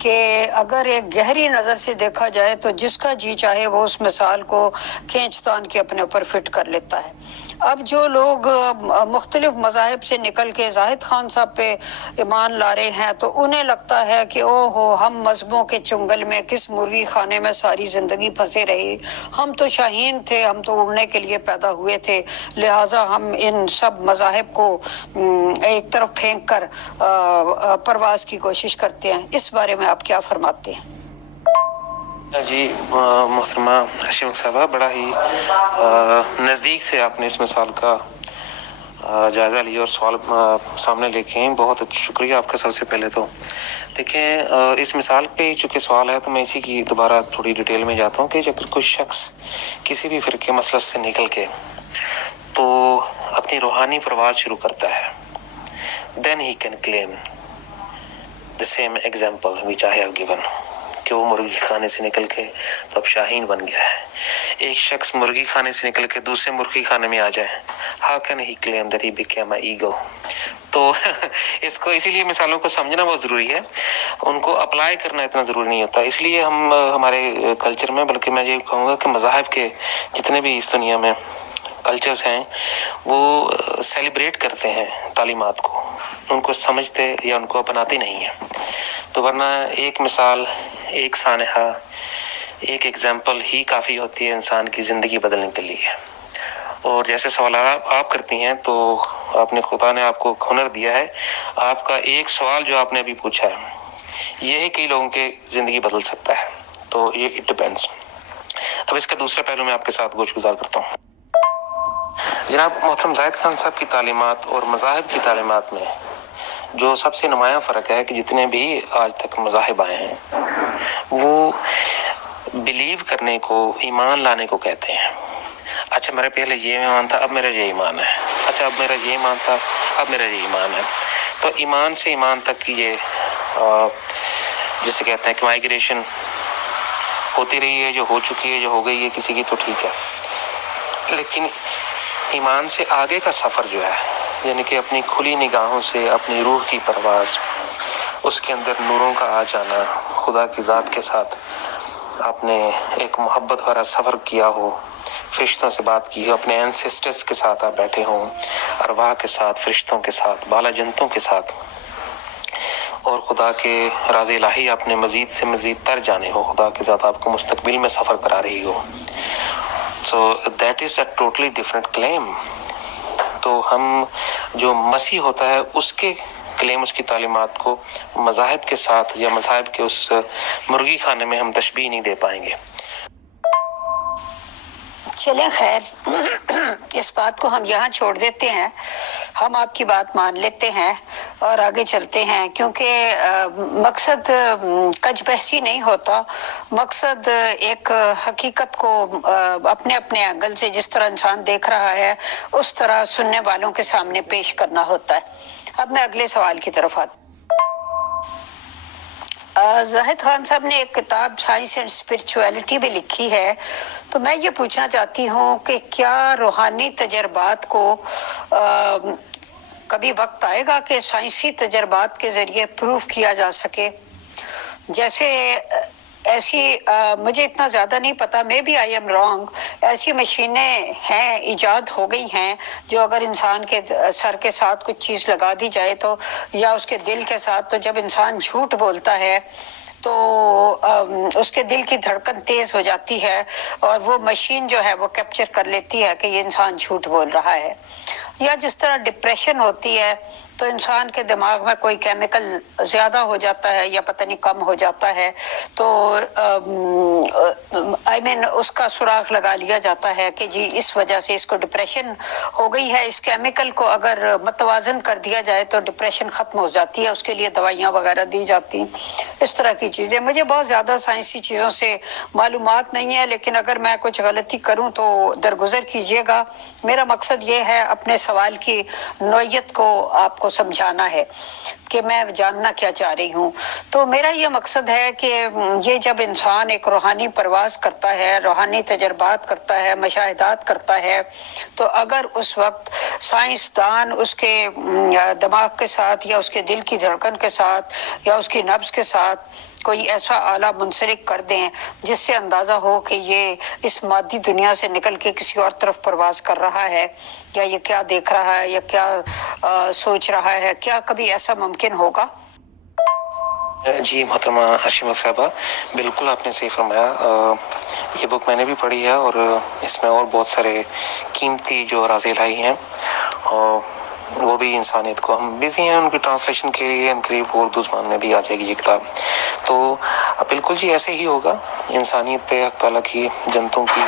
کہ اگر ایک گہری نظر سے دیکھا جائے تو جس کا جی چاہے وہ اس مثال کو کھینچ تان کے اپنے اوپر فٹ کر لیتا ہے۔ اب جو لوگ مختلف مذاہب سے نکل کے زاہد خان صاحب پہ ایمان لا رہے ہیں تو انہیں لگتا ہے کہ او ہو، ہم مذہبوں کے چنگل میں کس مرغی خانے میں ساری زندگی پھنسے رہے، ہم تو شاہین تھے، ہم تو اڑنے کے لیے پیدا ہوئے تھے، لہٰذا ہم ان سب مذاہب کو ایک طرف پھینک کر پرواز کی کوشش کرتے ہیں۔ اس بارے میں آپ کیا فرماتے ہیں؟ جی محترمہ حشمت صاحبہ، بڑا ہی نزدیک سے آپ نے اس مثال کا جائزہ لیا اور سوال سامنے لے کے ہیں، بہت شکریہ آپ کا۔ سب سے پہلے تو دیکھیں، اس مثال پہ چونکہ سوال ہے تو میں اسی کی دوبارہ تھوڑی ڈیٹیل میں جاتا ہوں کہ جب کوئی شخص کسی بھی فرقے مسلک سے نکل کے تو اپنی روحانی پرواز شروع کرتا ہے، then he can claim the same example which I have given، کہ وہ مرغی خانے سے نکل کے تو اب شاہین بن گیا ہے۔ ایک شخص مرغی خانے سے نکل کے دوسرے مرغی خانے میں آ جائے، how can he claim that he became an ego؟ تو اس کو اسی لیے مثالوں کو سمجھنا بہت ضروری ہے، ان کو اپلائی کرنا اتنا ضروری نہیں ہوتا۔ اس لیے ہم ہمارے کلچر میں، بلکہ میں یہ کہوں گا کہ مذاہب کے جتنے بھی اس دنیا میں کلچرز ہیں وہ سیلیبریٹ کرتے ہیں تعلیمات کو، ان کو سمجھتے یا ان کو اپناتے نہیں ہیں۔ تو ورنہ ایک مثال، ایک سانحہ، ایک ایگزامپل ہی کافی ہوتی ہے انسان کی زندگی بدلنے کے لیے۔ اور جیسے سوالات آپ کرتی ہیں تو آپ نے، خدا نے آپ کو ہنر دیا ہے، آپ کا ایک سوال جو آپ نے ابھی پوچھا ہے یہی کئی لوگوں کی زندگی بدل سکتا ہے۔ تو یہ اٹ ڈپینڈس۔ اب اس کا دوسرا پہلو میں آپ کے ساتھ گوش گزار کرتا ہوں۔ جناب محترم زاہد خان صاحب کی تعلیمات اور مذاہب کی تعلیمات میں جو سب سے نمایاں فرق ہے کہ جتنے بھی آج تک مذاہب آئے ہیں وہ بلیو کرنے کو، ایمان لانے کو کہتے ہیں۔ اچھا میرا پہلے یہ ایمان تھا، اب میرا یہ ایمان ہے، اچھا اب میرا یہ ایمان تھا، اب میرا یہ ایمان ہے۔ تو ایمان سے ایمان تک کی یہ جسے کہتے ہیں کہ مائگریشن ہوتی رہی ہے، جو ہو چکی ہے، جو ہو گئی ہے کسی کی تو ٹھیک ہے، لیکن ایمان سے آگے کا سفر جو ہے، یعنی کہ اپنی کھلی نگاہوں سے اپنی روح کی پرواز، اس کے اندر نوروں کا آ جانا، خدا کی ذات کے ساتھ آپ نے ایک محبت بھرا سفر کیا ہو، فرشتوں سے بات کی ہو، اپنے اینسسٹرز کے ساتھ آپ بیٹھے ہوں، ارواح کے ساتھ، فرشتوں کے ساتھ، بالا جنتوں کے ساتھ، اور خدا کے راز الہی آپ نے مزید سے مزید تر جانے ہو، خدا کے ذات آپ کو مستقبل میں سفر کرا رہی ہو. So that is a totally different claim. تو ہم جو مسیح ہوتا ہے اس کے کلیم، اس کی تعلیمات کو مذاہب کے ساتھ یا مذاہب کے اس مرغی خانے میں ہم تشبیہ نہیں دے پائیں گے. چلیں خیر، اس بات کو ہم یہاں چھوڑ دیتے ہیں. ہم آپ کی بات مان لیتے ہیں اور آگے چلتے ہیں، کیونکہ مقصد کج بحثی نہیں ہوتا. مقصد ایک حقیقت کو اپنے اپنے اینگل سے جس طرح انسان دیکھ رہا ہے اس طرح سننے والوں کے سامنے پیش کرنا ہوتا ہے. اب میں اگلے سوال کی طرف آتی. زاہد خان صاحب نے ایک کتاب سائنس اینڈ اسپرچویلٹی بھی لکھی ہے، تو میں یہ پوچھنا چاہتی ہوں کہ کیا روحانی تجربات کو کبھی وقت آئے گا کہ سائنسی تجربات کے ذریعے پروف کیا جا سکے؟ جیسے ایسی مجھے اتنا زیادہ نہیں پتا، maybe I am wrong, ایسی مشینیں ہیں، ایجاد ہو گئی ہیں جو اگر انسان کے سر کے ساتھ کچھ چیز لگا دی جائے تو، یا اس کے دل کے ساتھ، تو جب انسان جھوٹ بولتا ہے تو اس کے دل کی دھڑکن تیز ہو جاتی ہے اور وہ مشین جو ہے وہ کیپچر کر لیتی ہے کہ یہ انسان جھوٹ بول رہا ہے. یا جس طرح ڈپریشن ہوتی ہے تو انسان کے دماغ میں کوئی کیمیکل زیادہ ہو جاتا ہے یا پتہ نہیں کم ہو جاتا ہے، تو اس کا سراغ لگا لیا جاتا ہے کہ جی اس وجہ سے اس کو ڈپریشن ہو گئی ہے، اس کیمیکل کو اگر متوازن کر دیا جائے تو ڈپریشن ختم ہو جاتی ہے، اس کے لیے دوائیاں وغیرہ دی جاتی ہیں. اس طرح کی چیزیں، مجھے بہت زیادہ سائنسی چیزوں سے معلومات نہیں ہے، لیکن اگر میں کچھ غلطی کروں تو درگزر کیجیے گا. میرا مقصد یہ ہے اپنے سوال کی نوعیت کو آپ کو سمجھانا ہے کہ میں جاننا کیا چاہ رہی ہوں. تو میرا یہ مقصد ہے کہ یہ جب انسان ایک روحانی پرواز کرتا ہے، روحانی تجربات کرتا ہے، مشاہدات کرتا ہے، تو اگر اس وقت سائنسدان اس کے دماغ کے ساتھ یا اس کے دل کی دھڑکن کے ساتھ یا اس کی نبض کے ساتھ کوئی ایسا آلہ منسلک کر دیں جس سے اندازہ ہو کہ یہ اس مادی دنیا سے نکل کے کسی اور طرف پرواز کر رہا ہے، یا یہ کیا دیکھ رہا ہے یا کیا سوچ رہا ہے، کیا کبھی ایسا ممکن ہوگا؟ جی محترمہ اشمت صاحبہ، بالکل آپ نے صحیح فرمایا. یہ بک میں نے بھی پڑھی ہے اور اس میں اور بہت سارے قیمتی جو راز الہی ہیں، اور وہ بھی انسانیت کو، ہم بزی ہیں ان کی ٹرانسلیشن کے لیے، قریب اردو زبان میں بھی آ جائے گی یہ کتاب. تو بالکل جی ایسے ہی ہوگا. انسانیت پہ اللہ تعالیٰ کی جنتوں کی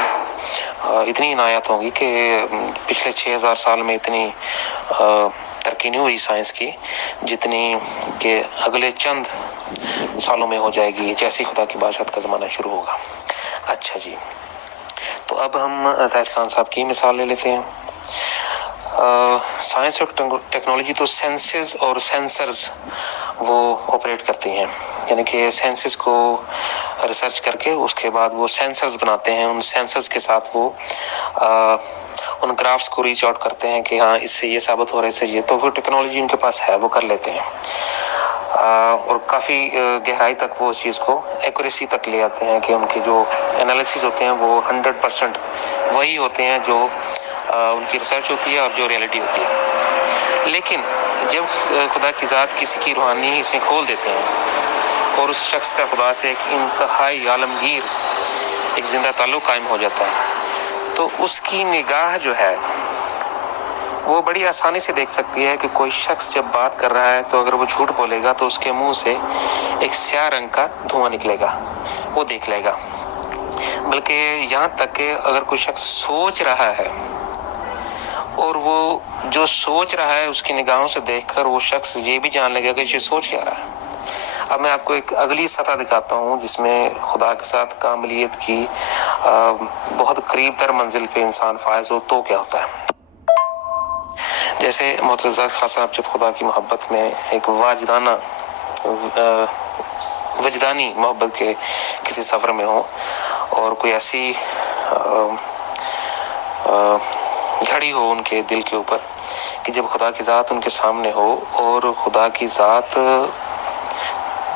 اتنی عنایت ہوگی کہ پچھلے 6000 سال میں اتنی ترقی نہیں ہوئی سائنس کی جتنی کہ اگلے چند سالوں میں ہو جائے گی جیسے خدا کی بادشاہت کا زمانہ شروع ہوگا. اچھا جی، تو اب ہم زاہد خان صاحب کی مثال لے لیتے ہیں. سائنس اور ٹیکنالوجی تو سینسز اور سینسرز وہ آپریٹ کرتی ہیں، یعنی کہ سینسز کو ریسرچ کر کے اس کے بعد وہ سینسرز بناتے ہیں. ان سینسرز کے ساتھ وہ ان گرافس کو ریچ آؤٹ کرتے ہیں کہ ہاں اس سے یہ ثابت ہو رہا ہے، اس سے یہ، تو وہ ٹیکنالوجی ان کے پاس ہے، وہ کر لیتے ہیں. اور کافی گہرائی تک وہ اس چیز کو ایکوریسی تک لے آتے ہیں کہ ان کے جو انالیسز ہوتے ہیں وہ 100% وہی ہوتے ہیں جو ان کی ریسرچ ہوتی ہے اور جو ریئلٹی ہوتی ہے. لیکن جب خدا کی ذات کسی کی روحانی اسے کھول دیتے ہیں اور اس شخص کا خدا سے ایک انتہائی عالمگیر ایک زندہ تعلق قائم ہو جاتا ہے، تو اس کی نگاہ جو ہے وہ بڑی آسانی سے دیکھ سکتی ہے کہ کوئی شخص جب بات کر رہا ہے تو اگر وہ جھوٹ بولے گا تو اس کے منہ سے ایک سیاہ رنگ کا دھواں نکلے گا، وہ دیکھ لے گا. بلکہ یہاں تک کہ اگر کوئی شخص سوچ رہا ہے اور وہ جو سوچ رہا ہے اس کی نگاہوں سے دیکھ کر وہ شخص یہ بھی جان لے گا کہ یہ سوچ کیا رہا ہے. اب میں آپ کو ایک اگلی سطح دکھاتا ہوں جس میں خدا کے ساتھ کاملیت کی بہت قریب تر منزل پہ انسان فائز ہو تو کیا ہوتا ہے. جیسے معتزہ خان صاحب جب خدا کی محبت میں ایک وجدانی محبت کے کسی سفر میں ہوں اور کوئی ایسی گھڑی ہو ان کے دل کے اوپر کہ جب خدا کی ذات ان کے سامنے ہو اور خدا کی ذات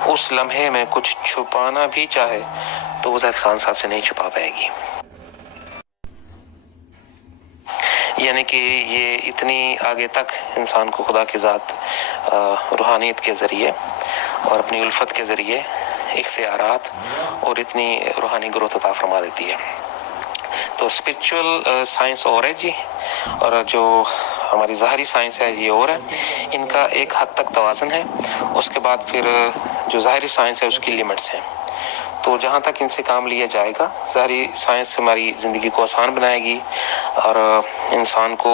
اس لمحے میں کچھ چھپانا بھی چاہے تو وہ زاہد خان صاحب سے نہیں چھپا پائے گی. یعنی کہ یہ اتنی آگے تک انسان کو خدا کی ذات روحانیت کے ذریعے اور اپنی الفت کے ذریعے اختیارات اور اتنی روحانی گروتھ عطا فرما دیتی ہے. تو اسپرچول سائنس اور ہے جی، اور جو ہماری ظاہری سائنس ہے یہ اور ہے. ان کا ایک حد تک توازن ہے، اس کے بعد پھر جو ظاہری سائنس ہے اس کی لمٹس ہیں. تو جہاں تک ان سے کام لیا جائے گا، ظاہری سائنس ہماری زندگی کو آسان بنائے گی اور انسان کو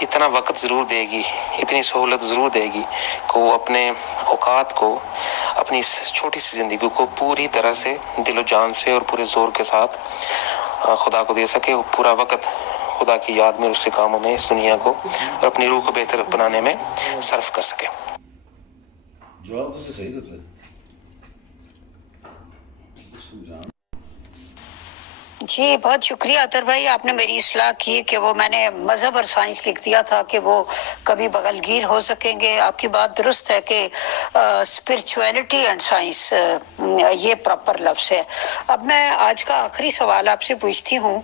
اتنا وقت ضرور دے گی، اتنی سہولت ضرور دے گی کہ وہ اپنے اوقات کو، اپنی چھوٹی سی زندگی کو پوری طرح سے دل و جان سے اور پورے زور کے ساتھ خدا کو دے سکے، پورا وقت خدا کی یاد میں، اس کے کاموں میں، اس دنیا کو اور اپنی روح کو بہتر بنانے میں صرف کر سکے. جواب تو صحیح دیتا ہے. جی بہت شکریہ اطہر بھائی، آپ نے میری اصلاح کی کہ وہ میں نے مذہب اور سائنس لکھ دیا تھا کہ وہ کبھی بغلگیر ہو سکیں گے. آپ کی بات درست ہے کہ اسپرچویلٹی اینڈ سائنس یہ پراپر لفظ ہے. اب میں آج کا آخری سوال آپ سے پوچھتی ہوں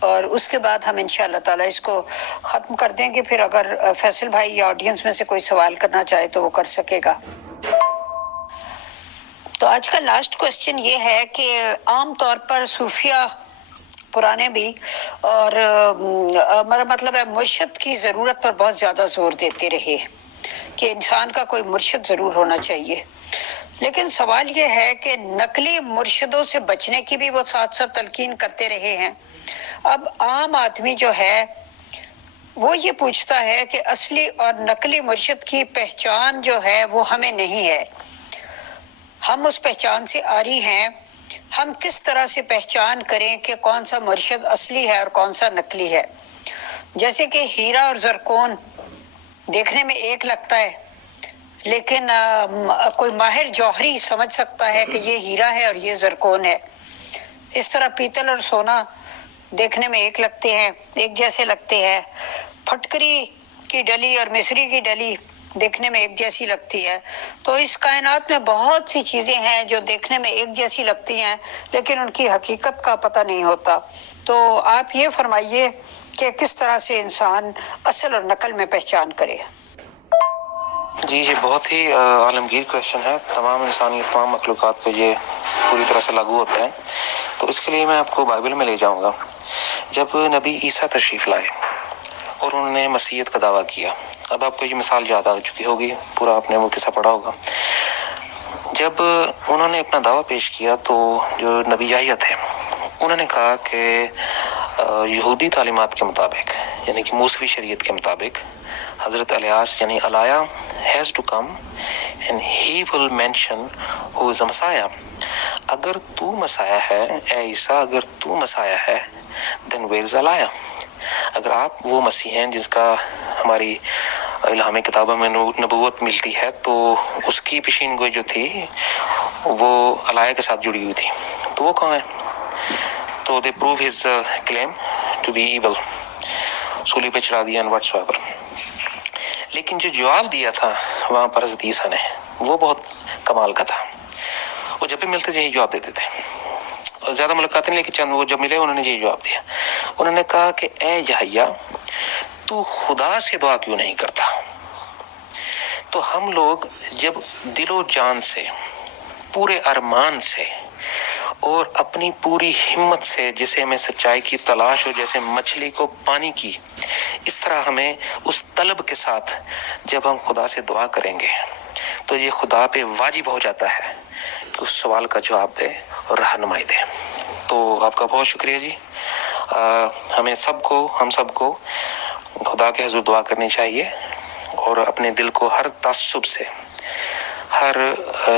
اور اس کے بعد ہم انشاءاللہ تعالی اس کو ختم کر دیں گے. پھر اگر فیصل بھائی یا آڈینس میں سے کوئی سوال کرنا چاہے تو وہ کر سکے گا. تو آج کا لاسٹ کوسچن یہ ہے کہ عام طور پر صوفیہ پرانے بھی اور میرا مطلب ہے مرشد کی ضرورت پر بہت زیادہ زور دیتے رہے کہ انسان کا کوئی مرشد ضرور ہونا چاہیے. لیکن سوال یہ ہے کہ نقلی مرشدوں سے بچنے کی بھی وہ ساتھ ساتھ تلقین کرتے رہے ہیں. اب عام آدمی جو ہے وہ یہ پوچھتا ہے کہ اصلی اور نقلی مرشد کی پہچان جو ہے وہ ہمیں نہیں ہے. ہم اس پہچان سے عاری ہیں. ہم کس طرح سے پہچان کریں کہ کون سا مرشد اصلی ہے اور کون سا نقلی ہے؟ جیسے کہ ہیرا اور زرکون دیکھنے میں ایک لگتا ہے، لیکن کوئی ماہر جوہری سمجھ سکتا ہے کہ یہ ہیرا ہے اور یہ زرکون ہے. اس طرح پیتل اور سونا دیکھنے میں ایک لگتے ہیں، ایک جیسے لگتے ہیں. پھٹکری کی ڈلی اور مصری کی ڈلی دیکھنے میں ایک جیسی لگتی ہے. تو اس کائنات میں بہت سی چیزیں ہیں جو دیکھنے میں ایک جیسی لگتی ہیں لیکن ان کی حقیقت کا پتہ نہیں ہوتا. تو آپ یہ فرمائیے کہ کس طرح سے انسان اصل اور نقل میں پہچان کرے. جی بہت ہی عالمگیر کویشچن ہے. تمام انسانی، تمام مخلوقات پہ یہ پوری طرح سے لاگو ہوتا ہے. تو اس کے لیے میں آپ کو بائبل میں لے جاؤں گا. جب نبی عیسیٰ تشریف لائے اور انہوں نے مسیحیت کا دعویٰ کیا، اب آپ کو یہ مثال یاد آ چکی ہوگی، پورا آپ نے وہ قصہ پڑھا ہوگا. جب انہوں نے اپنا دعویٰ پیش کیا تو جو نبی یحییٰ تھے انہوں نے کہا کہ یہودی تعلیمات کے مطابق، یعنی کہ موسوی شریعت کے مطابق، حضرت الیاس یعنی الایہ has to come and he will mention who is a Messiah. اگر تو مسیح ہے اے عیسیٰ، اگر تو مسیح ہے then where is Elijah؟ اگر آپ وہ مسیح ہیں جس کا ہماری الہامی کتابوں میں نبوت ملتی ہے، تو اس کی پیشین گوئی جو تھی وہ الایہ کے ساتھ جڑی ہوئی تھی. تو وہ کہاں ہے؟ تو they prove his claim to be evil، سولی پہ چڑھا دیا and whatsoever. لیکن جو جواب دیا تھا وہاں پر حضرت عیسیٰ نے، وہ بہت کمال کا تھا. وہ جب بھی ملتے یہی جواب دیتے تھے. زیادہ ملاقات نہیں، لیکن چند وہ جب ملے انہوں نے یہی جواب دیا. انہوں نے کہا کہ اے یحییٰ، تو خدا سے دعا کیوں نہیں کرتا؟ تو ہم لوگ جب دل و جان سے، پورے ارمان سے اور اپنی پوری ہمت سے، جسے ہمیں سچائی کی تلاش ہو جیسے مچھلی کو پانی کی، اس طرح ہمیں اس طلب کے ساتھ جب ہم خدا سے دعا کریں گے تو یہ خدا پہ واجب ہو جاتا ہے کہ اس سوال کا جواب دے اور رہنمائی دے. تو آپ کا بہت شکریہ جی. ہم سب کو خدا کے حضور دعا کرنی چاہیے اور اپنے دل کو ہر تعصب سے، ہر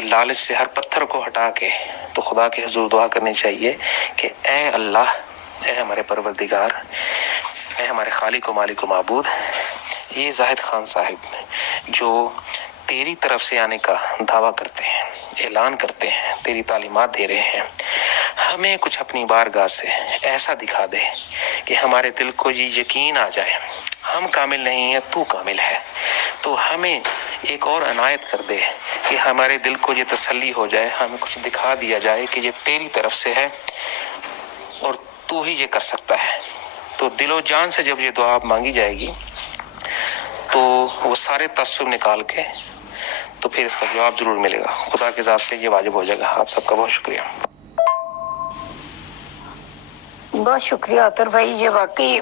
لالچ سے، ہر پتھر کو ہٹا کے تو خدا کے حضور دعا کرنی چاہیے کہ اے اللہ، اے ہمارے پروردگار، اے ہمارے خالق و مالک و معبود، یہ زاہد خان صاحب جو تیری طرف سے آنے کا دعویٰ کرتے ہیں، اعلان کرتے ہیں، تیری تعلیمات دے رہے ہیں، ہمیں کچھ اپنی بارگاہ سے ایسا دکھا دے کہ ہمارے دل کو یہ یقین آ جائے ہم کامل نہیں ہیں، تو کامل ہے. تو ہمیں ایک اور عنایت کر دے کہ ہمارے دل کو یہ تسلی ہو جائے، ہمیں کچھ دکھا دیا جائے کہ یہ تیری طرف سے ہے اور تو ہی یہ کر سکتا ہے. تو دل و جان سے جب یہ دعا مانگی جائے گی تو وہ سارے تعصب نکال کے تو پھر اس کا جواب ضرور ملے گا. خدا کے ذات سے یہ واجب ہو جائے گا. آپ سب کا بہت شکریہ. بہت شکریہ عطر بھائی. یہ واقعی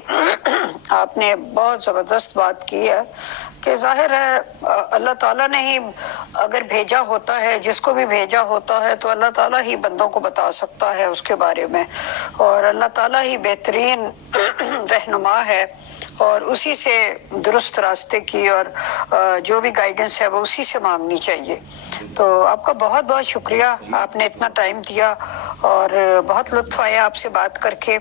آپ نے بہت زبردست بات کی ہے کہ ظاہر ہے اللہ تعالیٰ نے ہی اگر بھیجا ہوتا ہے، جس کو بھی بھیجا ہوتا ہے تو اللہ تعالیٰ ہی بندوں کو بتا سکتا ہے اس کے بارے میں، اور اللہ تعالیٰ ہی بہترین رہنما ہے، اور اسی سے درست راستے کی اور جو بھی گائیڈنس ہے وہ اسی سے مانگنی چاہیے. تو آپ کا بہت بہت شکریہ، آپ نے اتنا ٹائم دیا اور بہت لطف آیا آپ سے بات کر کے.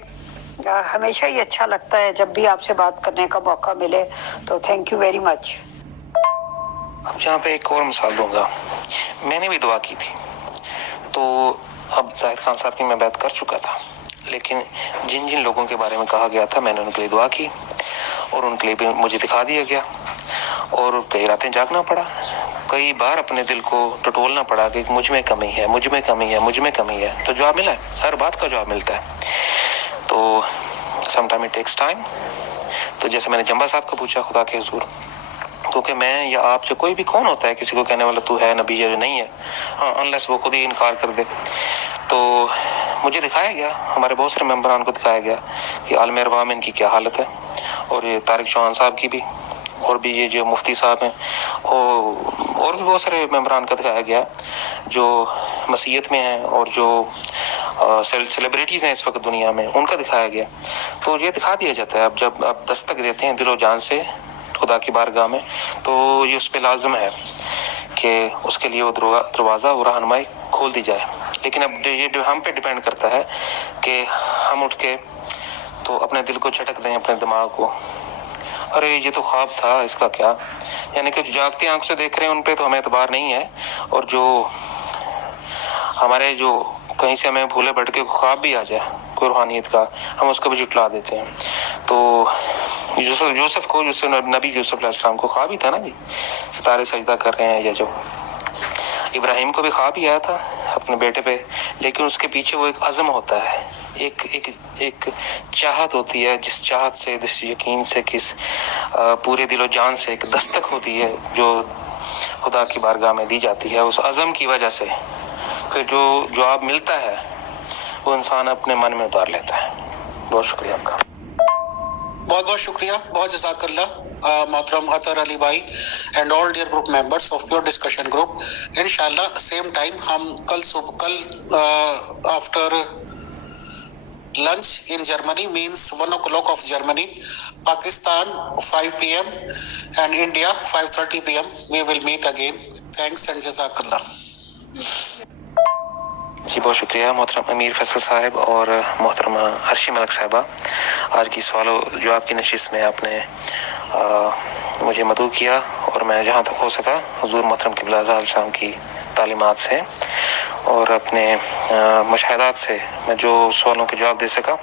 ہمیشہ ہی اچھا لگتا ہے جب بھی آپ سے بات کرنے کا موقع ملے، تو تھینک یو ویری مچ. اب جہاں پہ ایک اور مثال دوں گا، میں نے بھی دعا کی تھی. تو اب زاہد خان صاحب کی میں بات کر چکا تھا، لیکن جن جن لوگوں کے بارے میں کہا گیا تھا میں نے ان کے لیے دعا کی، اور ان کے لیے بھی مجھے دکھا دیا گیا، اور کئی راتیں جاگنا پڑا، کئی بار اپنے دل کو ٹٹولنا پڑا کہ مجھ میں کمی ہے، مجھ میں کمی ہے، مجھ میں کمی ہے. تو جواب ملا ہے، ہر بات کا جواب ملتا ہے. تو some time it takes time. تو جیسے میں نے جمبا صاحب کو پوچھا خدا کے حضور، کیونکہ میں یا آپ سے کوئی بھی کون ہوتا ہے کسی کو کہنے والا تو ہے نبی یا نہیں ہے، ہاں انلیس وہ خود ہی انکار کر دے. تو مجھے دکھایا گیا، ہمارے بہت سارے ممبران کو دکھایا گیا کہ عالم ارواح میں ان کی کیا حالت ہے، اور یہ طارق چوہان صاحب کی بھی، اور بھی یہ جو مفتی صاحب ہیں، اور بھی بہت سارے ممبران کا دکھایا گیا جو مسیحیت میں ہیں، اور جو سیلیبریٹیز ہیں اس وقت دنیا میں، ان کا دکھایا گیا. تو یہ دکھا دیا جاتا ہے اب جب آپ دستک دیتے ہیں دل و جان سے خدا کی بارگاہ میں، تو یہ اس پہ لازم ہے کہ اس کے لیے وہ دروازہ اور رہنمائی کھول دی جائے. لیکن اب یہ جو ہم پہ ڈیپینڈ کرتا ہے کہ ہم اٹھ کے تو اپنے دل کو جھٹک دیں، اپنے دماغ کو، ارے یہ تو خواب تھا، اس کا کیا، یعنی کہ جو جاگتی آنکھ سے دیکھ رہے ہیں ان پہ تو ہمیں اعتبار نہیں ہے، اور جو ہمارے جو کہیں سے ہمیں بھولے بھٹکے خواب بھی آ جائے کوئی روحانیت کا، ہم اس کو بھی جھٹلا دیتے ہیں. تو یوسف کو، نبی یوسف علیہ السلام کو خواب ہی تھا نا جی، ستارے سجدہ کر رہے ہیں، یا جو ابراہیم کو بھی خواب ہی آیا تھا اپنے بیٹے پہ، لیکن اس کے پیچھے وہ ایک عزم ہوتا ہے، ایک چاہت ہوتی ہے، جس چاہت سے، جس یقین سے، کس پورے دل و جان سے ایک دستک ہوتی ہے جو خدا کی بارگاہ میں دی جاتی ہے. اس عزم کی وجہ سے کہ جو جواب ملتا ہے وہ انسان اپنے من میں اتار لیتا ہے. بہت شکریہ آپ کا. بہت بہت شکریہ، بہت جزاک اللہ محترم عطر علی بھائی and all dear group members of pure discussion group. انشاءاللہ سیم ٹائم ہم کل after lunch in Germany means 1 o'clock of Germany, Pakistan 5 p.m. and India 5:30 p.m. we will meet again. Thanks and Jazakallah. جی بہت شکریہ محترم امیر فیصل صاحب اور محترمہ عرشی ملک صاحبہ. آج کی سوال و جواب کی نشست میں آپ نے مجھے مدعو کیا، اور میں جہاں تک ہو سکا حضور محترم قبلہ اعظم صاحب کی تعلیمات سے اور اپنے مشاہدات سے میں جو سوالوں کے جواب دے سکا،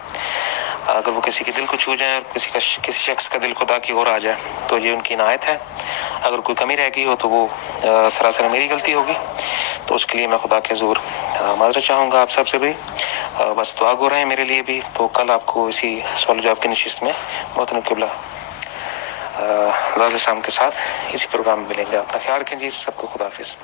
اگر وہ کسی کے دل کو چھو جائیں اور کسی شخص کا دل خدا کی اور آ جائے تو یہ ان کی عنایت ہے. اگر کوئی کمی رہ گئی ہو تو وہ سراسر میری غلطی ہوگی، تو اس کے لیے میں خدا کے حضور معذرت چاہوں گا آپ سب سے بھی. بس دعا گو رہے ہیں میرے لیے بھی. تو کل آپ کو اسی سوال جواب کی نشست میں محترم قبلہ السلام کے ساتھ اسی پروگرام میں ملیں گے. اپنا خیال رکھیں جی. سب کو خدا حافظ.